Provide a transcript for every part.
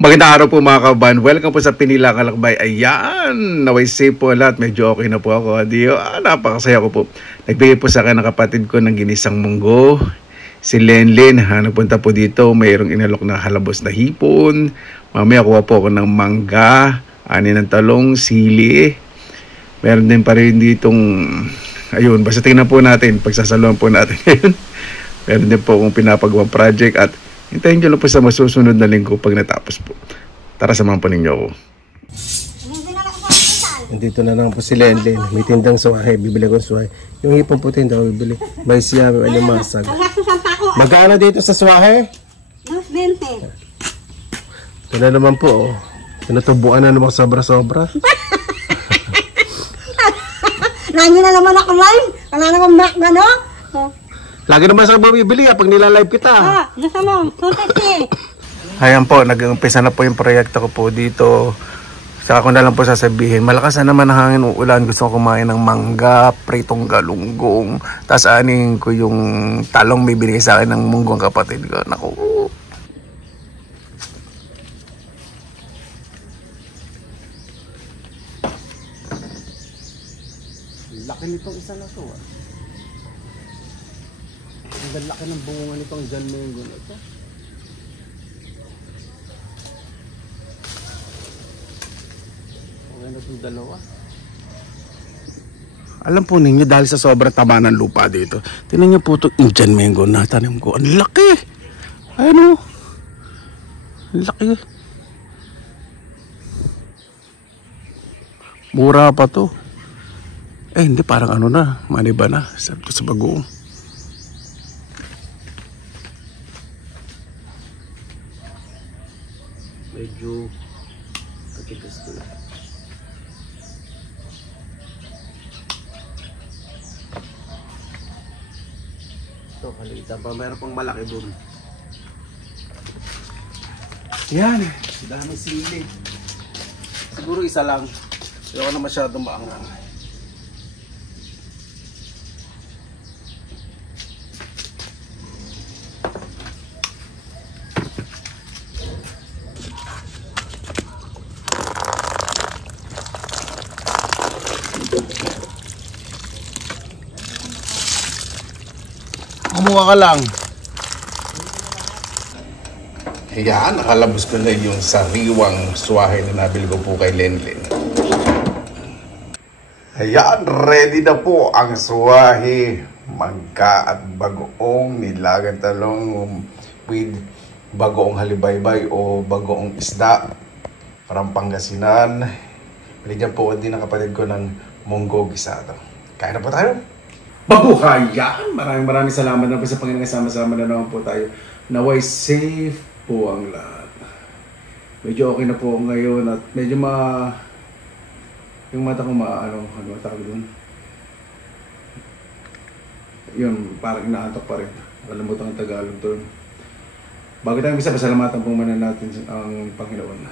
Magandang araw po mga kaban. Welcome po sa Pinilang Alakbay. Ayan, naway safe po lahat. Medyo okay na po ako. Napakasaya ko po. Nagbigay po sa akin ng kapatid ko ng ginisang munggo. Si Lenlen, nagpunta po dito. Mayroong inalok na halabos na hipon. Mamaya kuha po ako ng mangga, ani ng talong, sili. Meron din pa rin ditong, ayun, basta tingnan po natin. Pagsasaluhan po natin ngayon. Meron din po akong pinapagawang project at hintayin nyo lang po sa masusunod na linggo pag natapos po. Tara, samahan po ninyo ako. Nandito na naman po si Lenlen. May tindang suwahe. Bibili ko suwahe. Yung hipong puti daw bibili. May siya, may alimasag. Magkano dito sa suwahe? 20. Ito na naman po. Tinutubuan na naman sobra-sobra. Nanyo na naman ako live. Wala naman back na, no? Lagi naman sa bibili pag nilalive kita. Gusto mo, 250. Ayan po, nag-umpisa na po yung proyekto ko po dito. Saka ko na lang po sasabihin, malakas na naman ang hangin, uulan. Gusto ko kumain ng mangga, pritong galunggong. Tapos aning ko yung talong may binigay sa akin ng munggong kapatid ko. Naku. Laki nitong isa na to. Ang laki ng bunga nitong John Mango na ito. Okay na itong dalawa. Alam po ninyo, dahil sa sobrang tama ng lupa dito, tinan niyo po itong Indian mango na tanim ko. Ang laki! Ayan o. Ang laki. Mura pa to. Eh, hindi, parang ano na. Maniba na. Sabi ko sa bagoong. Medyo katigas ko na. Ito, kalitan pa. Mayroon pang malaki doon. Yan. Dami sili. Siguro isa lang. Ayoko na masyadong maangang. Kumuha ka lang. Ayan, nakalabos ko na yung sariwang suwahe na nabili ko po kay Lenlen. Ayan, ready na po ang suwahe. Mangga at bagoong nilagang talong with bagoong halibaybay o bagoong isda. Parang Pangasinan. Binigyan po din ng kapatid ko ng munggo gisado. Kaya na po tayo. Mabuhay yan! Maraming salamat na po sa Panginoon. Kasama-sama na naman po tayo. Naway safe po ang lahat. Medyo okay na po ako ngayon at medyo yung mata ko ano tawag doon? Yun, parang inaantok pa rin. Kalimutan ang Tagalog doon. Bago tayo isa, pasalamatan po muna natin ang Panginoon.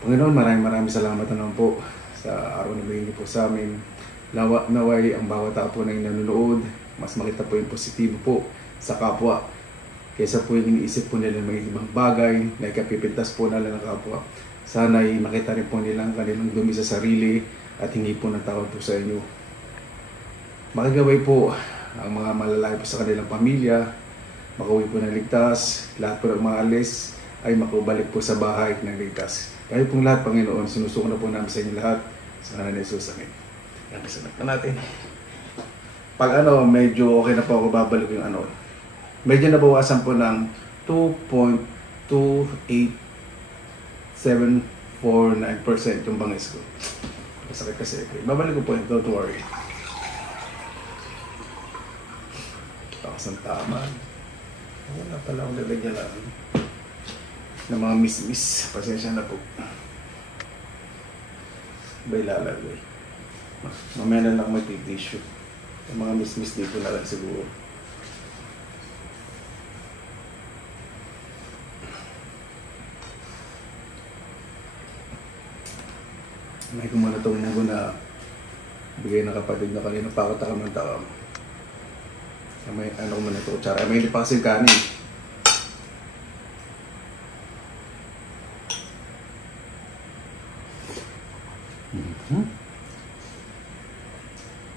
Panginoon, maraming salamat na naman po sa araw na bigyan niyo po sa amin. Naway ang bawat tao po na nanonood, mas makita po yung positibo po sa kapwa. Kaysa po yung iniisip po nila may ibang bagay na ikapipintas po nila ng kapwa. Sana'y makita rin po nila ang kanilang dumi sa sarili at hingi po ng tawad po sa inyo. Makagaway po ang mga malalaki po sa kanilang pamilya, makauwi po ng ligtas, lahat po ng mga alis ay makubalik po sa bahay ng ligtas. Kayo pong lahat, Panginoon, sinusuko na po namin sa inyo lahat sa kanan ni Jesus. Amen. Yan, kasanap na natin. Pag medyo okay na po ako, babalik yung medyo nabawasan po ng 2.28749% yung bangis ko. Masakit kasi. Babalik ko po yun, don't worry. Takas ang tama. Wala pala akong lalagyan lang ng mga miss-miss. Pasensya na po. Bay lalagay. Mamaya na lang may tissue. Yung mga miss-miss dito na lang siguro. May kumana itong munggo na bigay ng kapatid na kanina pa ako takam ng takam. May ano ko man ito, kutsara. May hindi pa kasing kanin.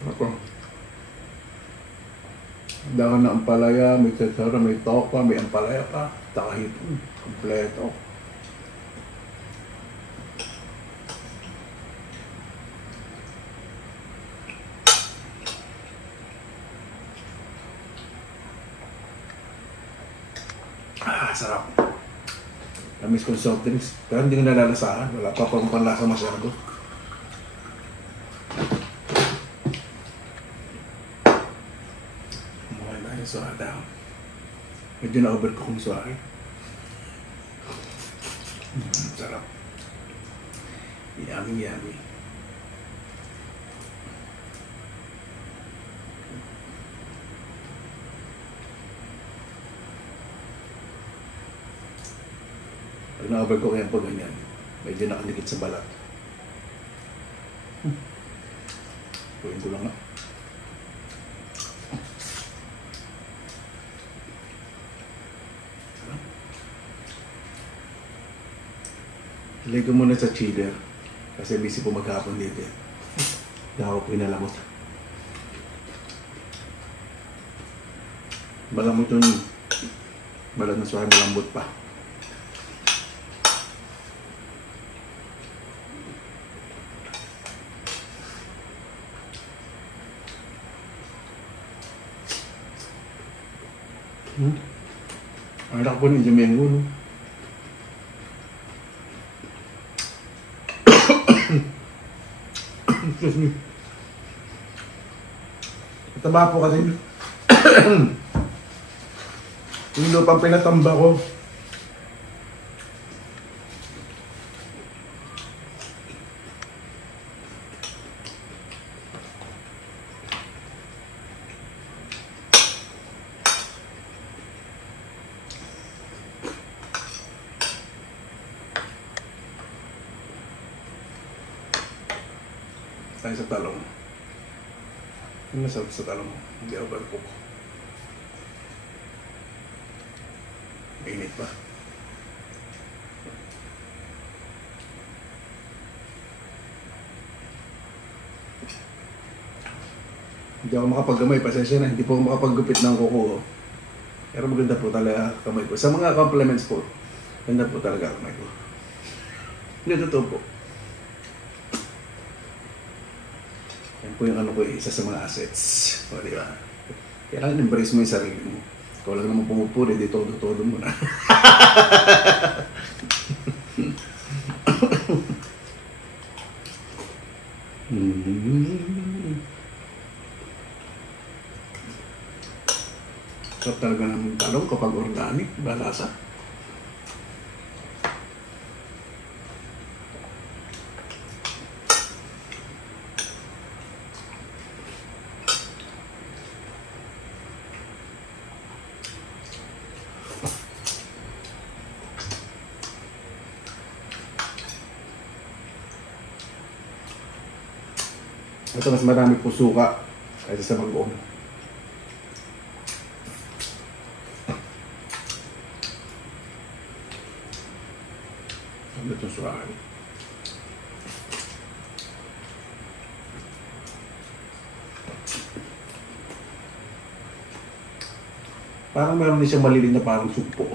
Ako. Dahon na ampalaya, may tsara, may toka, may ampalaya pa. Takahipon. Kompleto. Sarap. Namis kong soft drinks. Pero hindi ko nalalasahan. Wala pa pang panlasa masyado. Mukha na yung suhada. Medyo na-overcook yung suhari. Sarap. Yummy, yummy. Pag na-overcook yan po ganyan, medyo nakadikit sa balat. Kuhin ko lang nga. Ilagay ko muna sa chiller kasi busy po maghapon dito. Dahil ko pinalamot. Malamot yung balat na suhay, malambot pa. Ang anak po ng Domingo, no? Excuse me. Mataba po kasi yung lupang pinatamba ko. Tayo sa talong. Yung masarap sa talong, hindi overcook. Mainit pa. Hindi ako makapaggamay, pasensya na, hindi po ako makapaggupit ng kuko. Pero maganda po talaga kamay ko. Sa mga compliments po, ganda po talaga kamay ko. Hindi, totoo po. Yan po yung ano ko, isa sa mga assets. O, di ba? Kailangan embrace mo yung sarili mo. Ikaw lang naman pumupuli, di todo-todo mo na. Sarap talaga ng talong kapag organic, balasa. Ito mas marami po suka kaysa sa mag-uong. Ano itong suka? Parang meron din siyang maliliit na parang sugpo.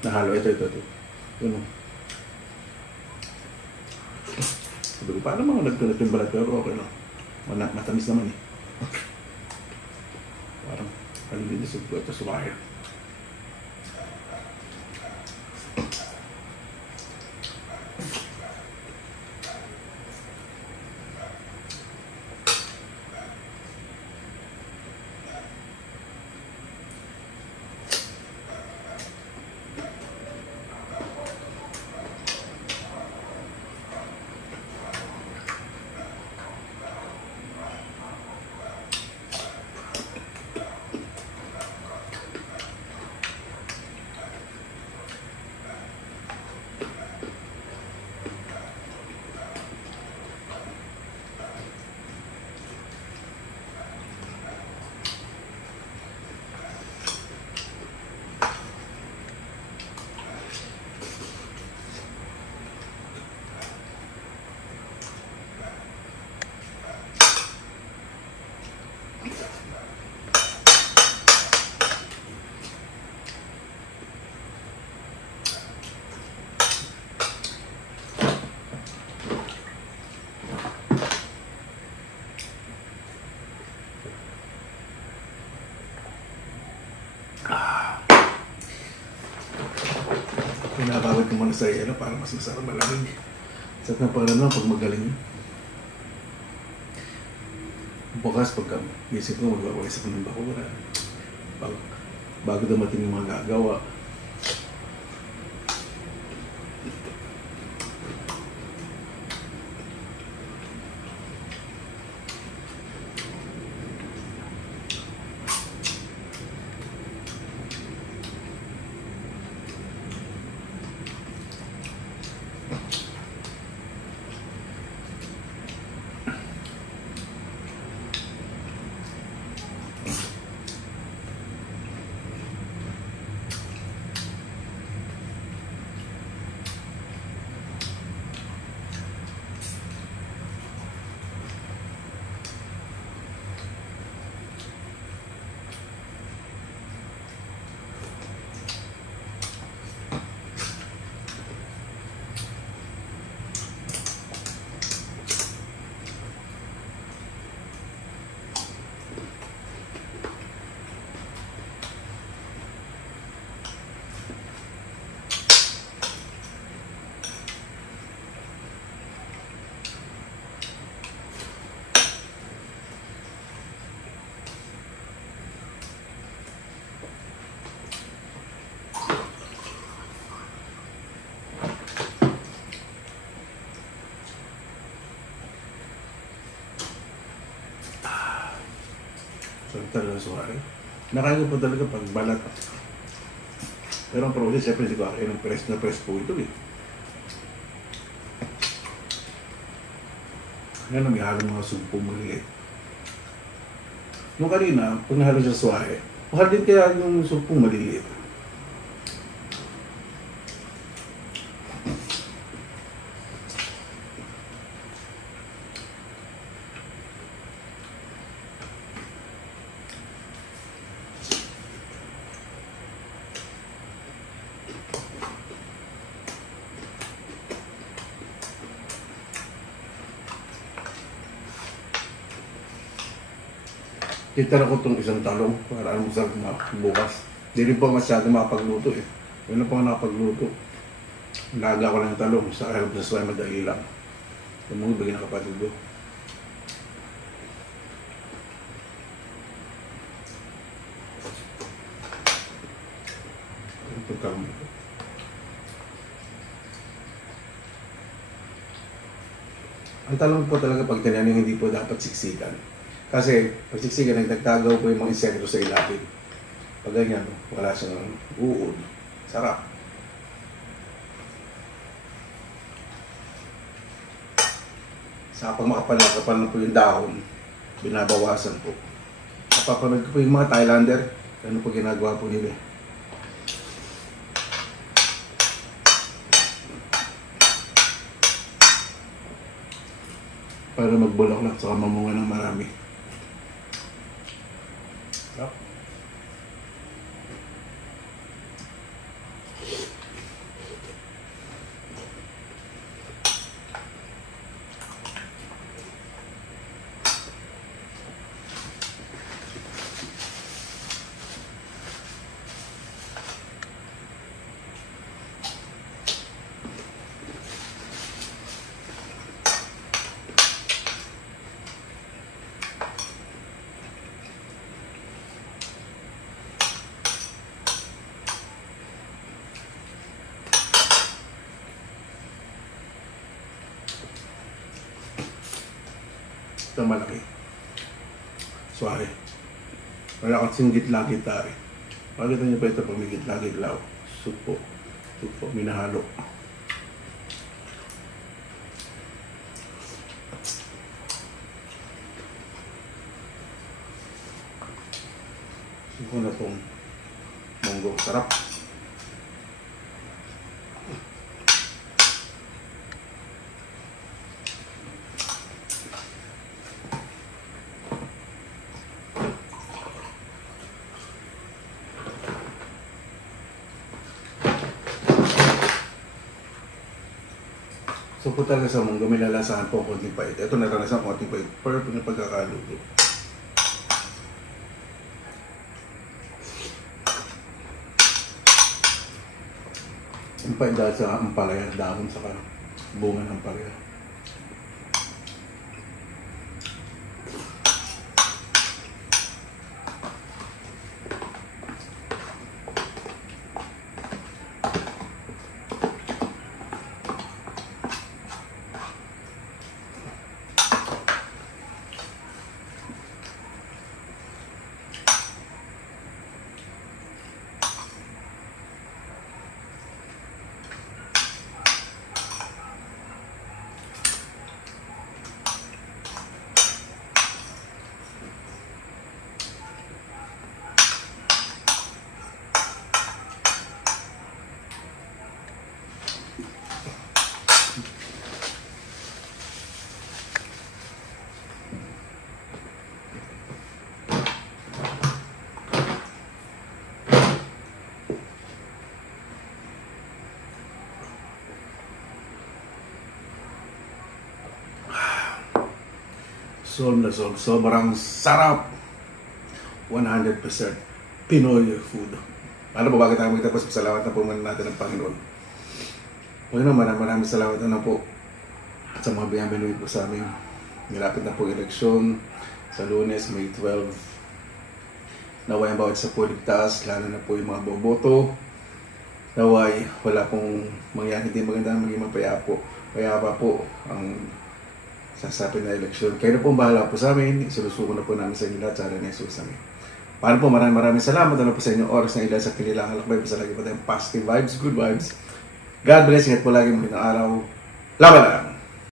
Nahalo. Ito. Yun o. Sabi ko, paano mga nagtunat yung balat? Pero okay lang. Matamis naman eh. Parang maliliit na sugpo. Ito sumahin. Pinabawit ko muna sa iyo para mas masarap malamig. Sa naparamdam pag magaling. Bukas pagka isip ko, magbabawisap ng bakura. Bago dumating yung mga gagawa. So, talaga suwari. Nakain ko po talaga pag balat. Pero ang process, siyempre hindi ko akain ng press na press po ito eh. Yan ang may halong mga sumpo maliit. Nung kanina, pag nahalo sa suwari, mahal din kaya yung sumpo maliliit. Kita na ko itong isang talong para almusal na bukas. Hindi rin po masyado makapagluto eh. Yun na po nakapagluto. Laga ko lang yung talong sa harap sa suway madali lang. Yung mga bagay na kapatid ko. Ito kalma ito. Ang talong po talaga pag tinanim hindi po dapat siksikan. Kasi pag siksikan, nagtagtagaw po yung mga insekto sa ilalim. Pag ganyan, wala siyang uod. Sarap. Sa pag makapal na po yung dahon, binabawasan po. Napapanood ko po yung mga Thailander, ano po ginagawa po nila. Para magbulaklak sa mamunga ng marami. Sarap. Ito malaki. Suwari. Wala kasing gitla-git tayo. Pakita niyo pa ito pag may gitla-gitlaw. Supo. Supo. Minahalo. Supo na itong munggo. Sarap. So po talaga sa munggo, may lalasahan po ang konting pait. Ito naranasan ang konting pait. Perfect na pagkakaluto. Ang pait dahil sa ampalaya, dahon sa bunga ng ampalaya. Solve na solve. Sobrang sarap. 100% Pinoy food. Paano ba bago tayo magtapos? Salamat na po muna natin ng Panginoon. Okay na, maraming salamat na po sa mga biyang po sa amin. Nilapit na po eleksyon sa Lunes, May 12. Naway ang bawat sa po ligtas, lalo na po yung mga boboto. Naway, wala pong mangyari hindi maganda, maging payapa po ang sasapin na eleksyon. Kayo na po bahala po sa amin. Isinusuko na po namin sa inyo lahat sa alam na Jesus namin. Paano po, maraming salamat. Ano po sa inyong oras na ilan sa kinilangan lakbay po sa lagi po tayong positive vibes, good vibes. God bless. Ingat po lagi mo ng araw. Laban lang!